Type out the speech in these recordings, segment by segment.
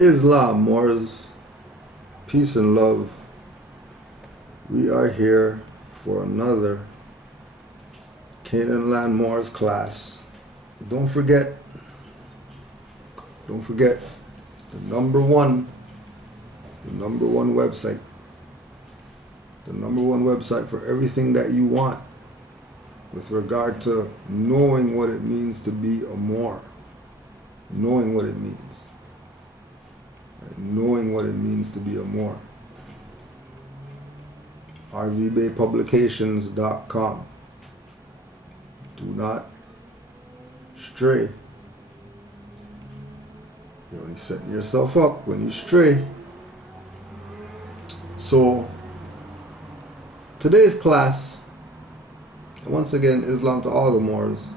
Islam, Moors, peace and love. We are here for another Canaanland Moors class. Don't forget, the number one website, for everything that you want with regard to knowing what it means to be a Moor, knowing what it means. Knowing what it means to be a Moor. rvbaypublications.com. Do not stray. You're only setting yourself up when you stray. So, today's class, once again, Islam to all the Moors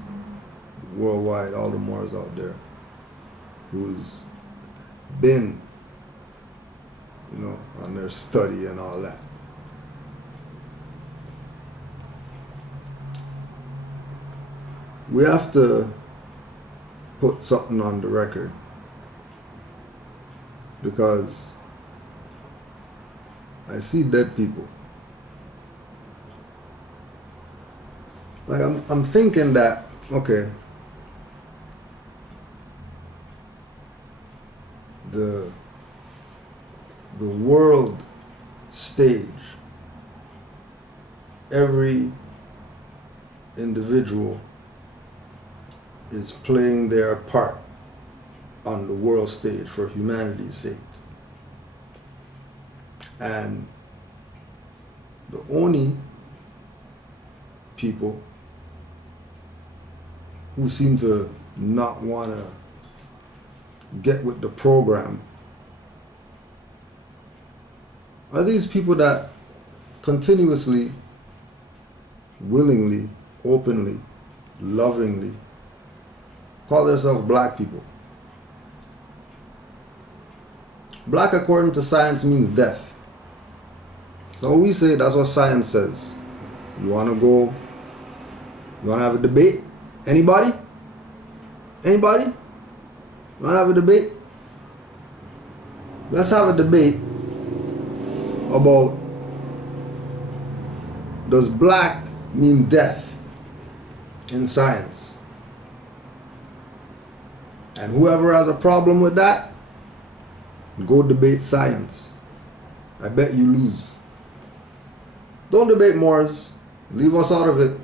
worldwide, all the Moors out there who's been on their study and all that. We have to put something on the record because I see dead people. Like I'm thinking that, okay, the world stage, every individual is playing their part on the world stage for humanity's sake. And the only people who seem to not want to get with the program are these people that continuously, willingly, openly, lovingly call themselves black people. Black, according to science, means death. So we say that's what science says. You want to have a debate? Anybody? You want to have a debate? Let's have a debate about, does black mean death in science? And whoever has a problem with that, go debate science. I bet you lose. Don't debate Moors. Leave us out of it.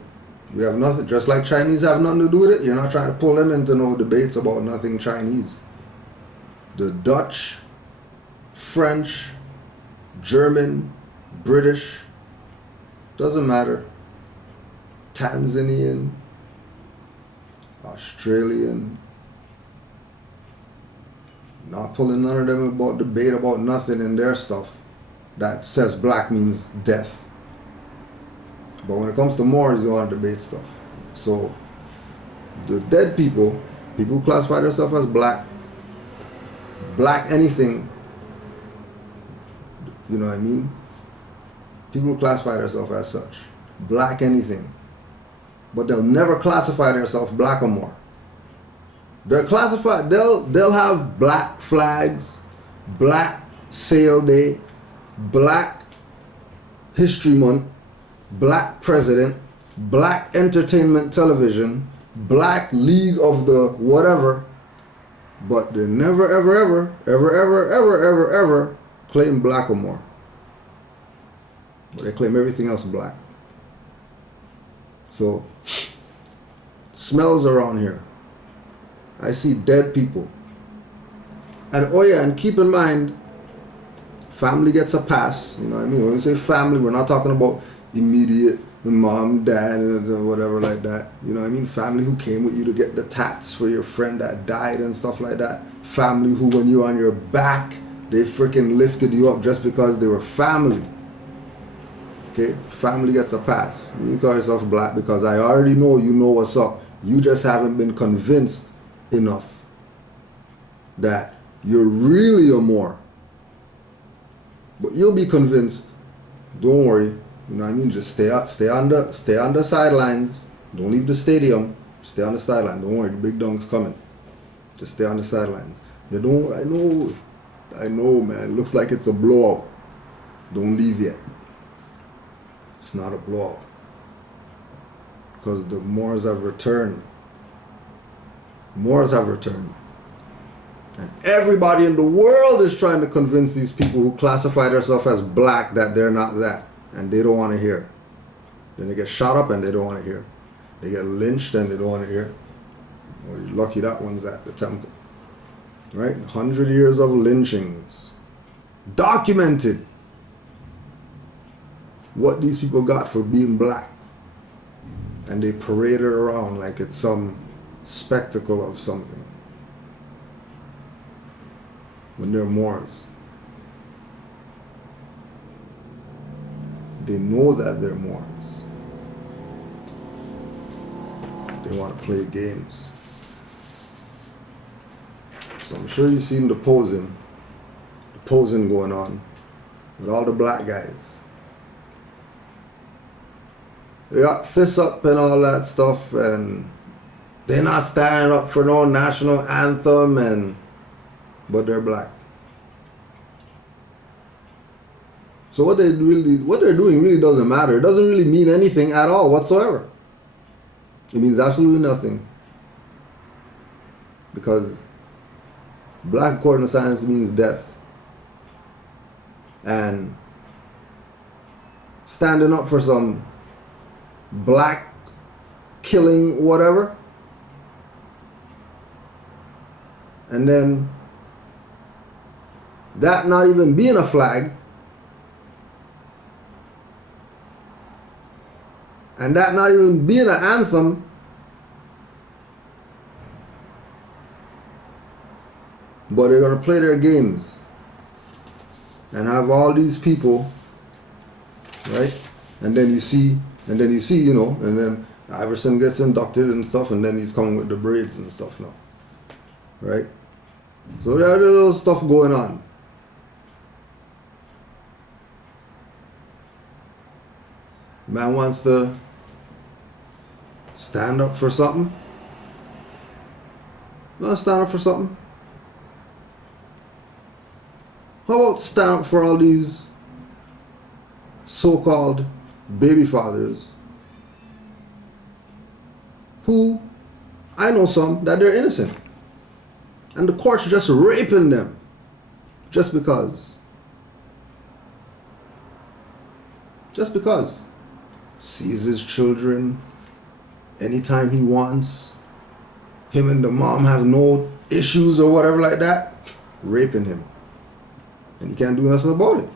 We have nothing, just like Chinese have nothing to do with it. You're not trying to pull them into no debates about nothing Chinese. The Dutch, French, German, British, doesn't matter. Tanzanian, Australian, not pulling none of them about debate about nothing in their stuff that says black means death. But when it comes to Moors, you want to debate stuff. So the dead people who classify themselves as black anything, you know what I mean? People who classify themselves as such, black anything. But they'll never classify themselves black or Moor. They'll have black flags, black sale day, black history month, black president, black entertainment television, black league of the whatever, but they never ever claim black or Moor. But they claim everything else black. So, smells around here. I see dead people. And oh yeah, and keep in mind, family gets a pass. You know what I mean? When we say family, we're not talking about immediate mom, dad, and whatever like that. You know what I mean? Family who came with you to get the tats for your friend that died and stuff like that. Family who, when you're on your back, they freaking lifted you up just because they were family. Okay? Family gets a pass. You call yourself black because I already know you know what's up. You just haven't been convinced enough that you're really a Moor. But you'll be convinced. Don't worry. You know what I mean? Just stay on the sidelines. Don't leave the stadium. Stay on the sideline. Don't worry, the big dog's coming. Just stay on the sidelines. I know I know, man. Looks like it's a blowout. Don't leave yet. It's not a blowout. Because the Moors have returned. Moors have returned. And everybody in the world is trying to convince these people who classify themselves as black that they're not that. And they don't want to hear. Then they get shot up and they don't want to hear. They get lynched and they don't want to hear. Well, you're lucky that one's at the temple. Right? 100 years of lynchings. Documented what these people got for being black. And they parade it around like it's some spectacle of something. When they're Moors. They know that they're Moors. They want to play games. So I'm sure you've seen the posing going on with all the black guys. They got fists up and all that stuff, and they're not standing up for no national anthem, but they're black. So what they're doing really doesn't matter. It doesn't really mean anything at all whatsoever. It means absolutely nothing. Because black according to science means death. And standing up for some black killing whatever, and then that not even being a flag, and that not even being an anthem, but they're going to play their games and have all these people, right? And then you see, you know, and then Iverson gets inducted and stuff, and then he's coming with the braids and stuff now, right? So there are little stuff going on. Man wants to stand up for something. Want to stand up for something? How about stand up for all these so-called baby fathers who, I know some, that they're innocent. And the court's just raping them just because. Just because. Sees his children anytime he wants. Him and the mom have no issues or whatever like that. Raping him. And he can't do nothing about it.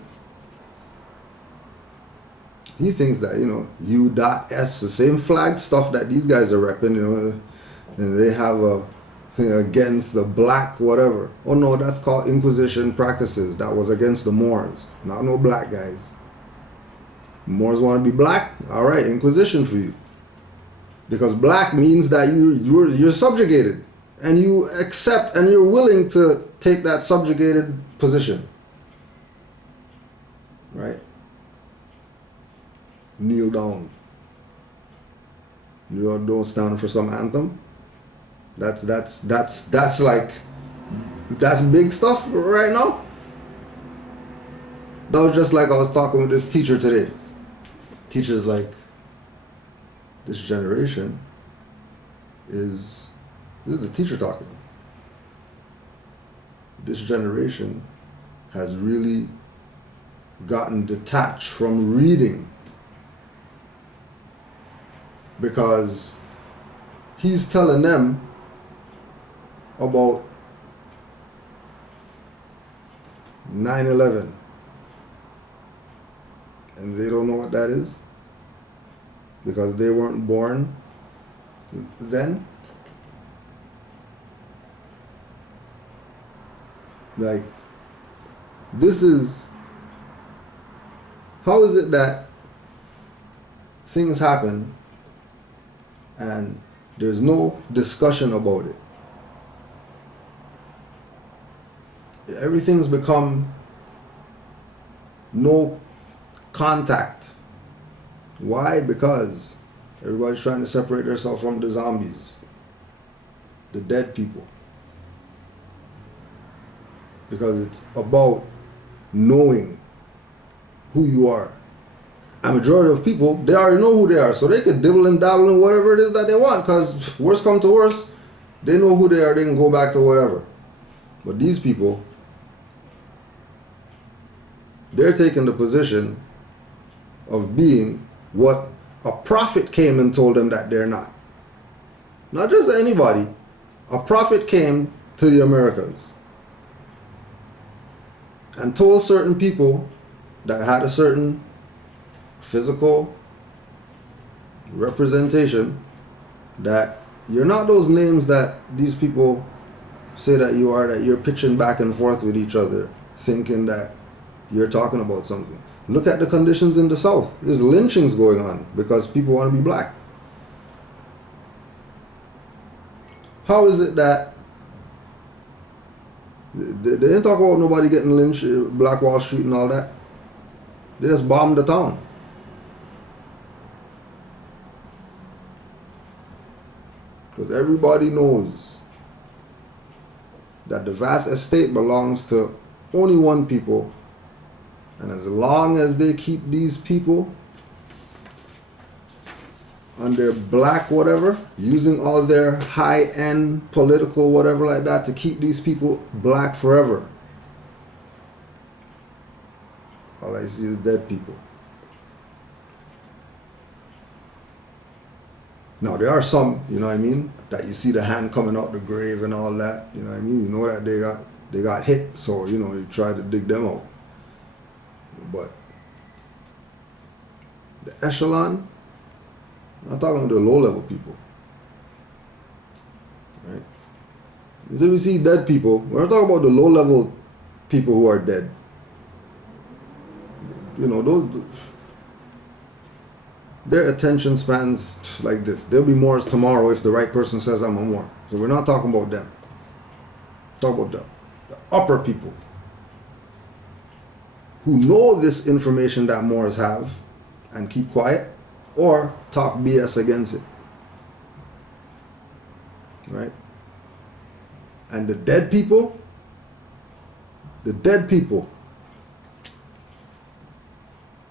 He thinks that, you know, U.S, the same flag stuff that these guys are repping, you know, and they have a thing against the black whatever. Oh no, that's called Inquisition practices. That was against the Moors, not no black guys. Moors want to be black? Alright, Inquisition for you. Because black means that you're subjugated. And you accept and you're willing to take that subjugated position. Right? Kneel down. You don't stand for some anthem. That's like, that's big stuff right now. That was just like I was talking with this teacher today. Teacher's like, this generation this is the teacher talking. This generation has really gotten detached from reading, because he's telling them about 9/11 and they don't know what that is because they weren't born then. Like, this is, how is it that things happen and there's no discussion about it? Everything's become no contact. Why? Because everybody's trying to separate themselves from the zombies, the dead people. because it's about knowing who you are. A majority of people, they already know who they are, so they could dibble and dabble in whatever it is that they want, because worst come to worst, they know who they are, they can go back to whatever. But these people, they're taking the position of being what a prophet came and told them that they're not. Not just anybody. A prophet came to the Americas and told certain people that had a certain physical representation that you're not those names that these people say that you are, that you're pitching back and forth with each other, thinking that you're talking about something. Look at the conditions in the South. There's lynchings going on because people want to be black. How is it that they didn't talk about nobody getting lynched, Black Wall Street and all that? They just bombed the town. Because everybody knows that the vast estate belongs to only one people, and as long as they keep these people on their black whatever, using all their high-end political whatever like that to keep these people black forever, all I see is dead people. Now there are some, you know what I mean, that you see the hand coming out the grave and all that, you know what I mean, you know that they got hit, so you know you try to dig them out. But the echelon, I'm not talking about the low level people, right? So we see dead people, we're not talking about the low level people who are dead. You know, those, their attention spans like this. They'll be Moors tomorrow if the right person says I'm a Moor. So we're not talking about them. Talk about the upper people who know this information that Moors have and keep quiet or talk BS against it. Right? And the dead people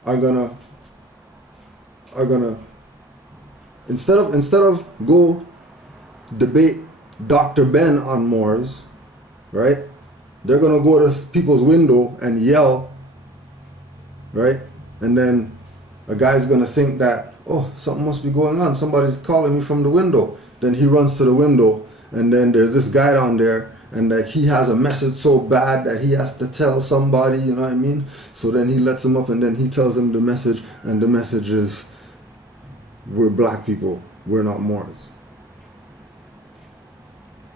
are gonna instead of go debate Dr. Ben on Moors, right? They're gonna go to people's window and yell, right? And then a guy's gonna think that, oh, something must be going on. Somebody's calling me from the window. Then he runs to the window, and then there's this guy down there, and like he has a message so bad that he has to tell somebody, you know what I mean? So then he lets him up, and then he tells him the message, and the message is, we're black people, we're not Moors.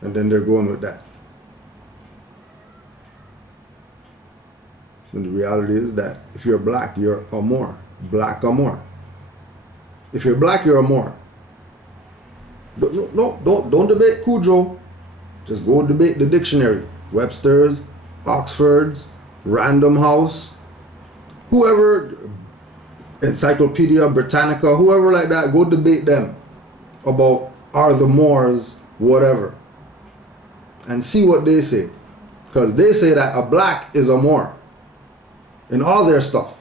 And then they're going with that. And the reality is that if you're black, you're a Moor. Black a Moor. If you're black, you're a Moor. Don't debate Cujo. Just go debate the dictionary. Webster's, Oxford's, Random House, whoever, Encyclopedia Britannica, whoever like that, go debate them about are the Moors whatever. And see what they say. Because they say that a black is a Moor. In all their stuff.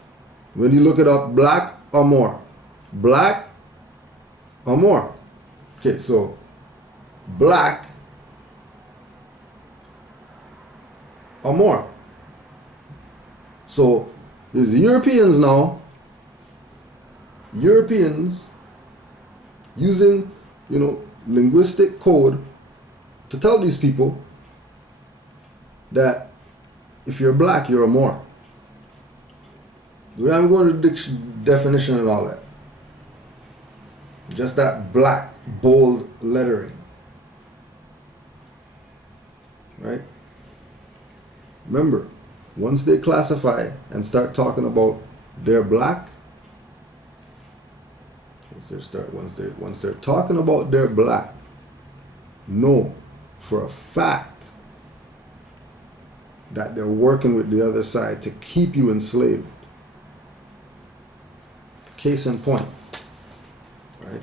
When you look it up, black or Moor. Black or Moor. Okay, so black or Moor. So there's the Europeans now. Europeans using, linguistic code to tell these people that if you're black, you're a Moor. We're not going to the definition and all that. Just that black, bold lettering. Right? Remember, once they classify and start talking about they're black, once they're talking about they're black, know for a fact that they're working with the other side to keep you enslaved. Case in point, right?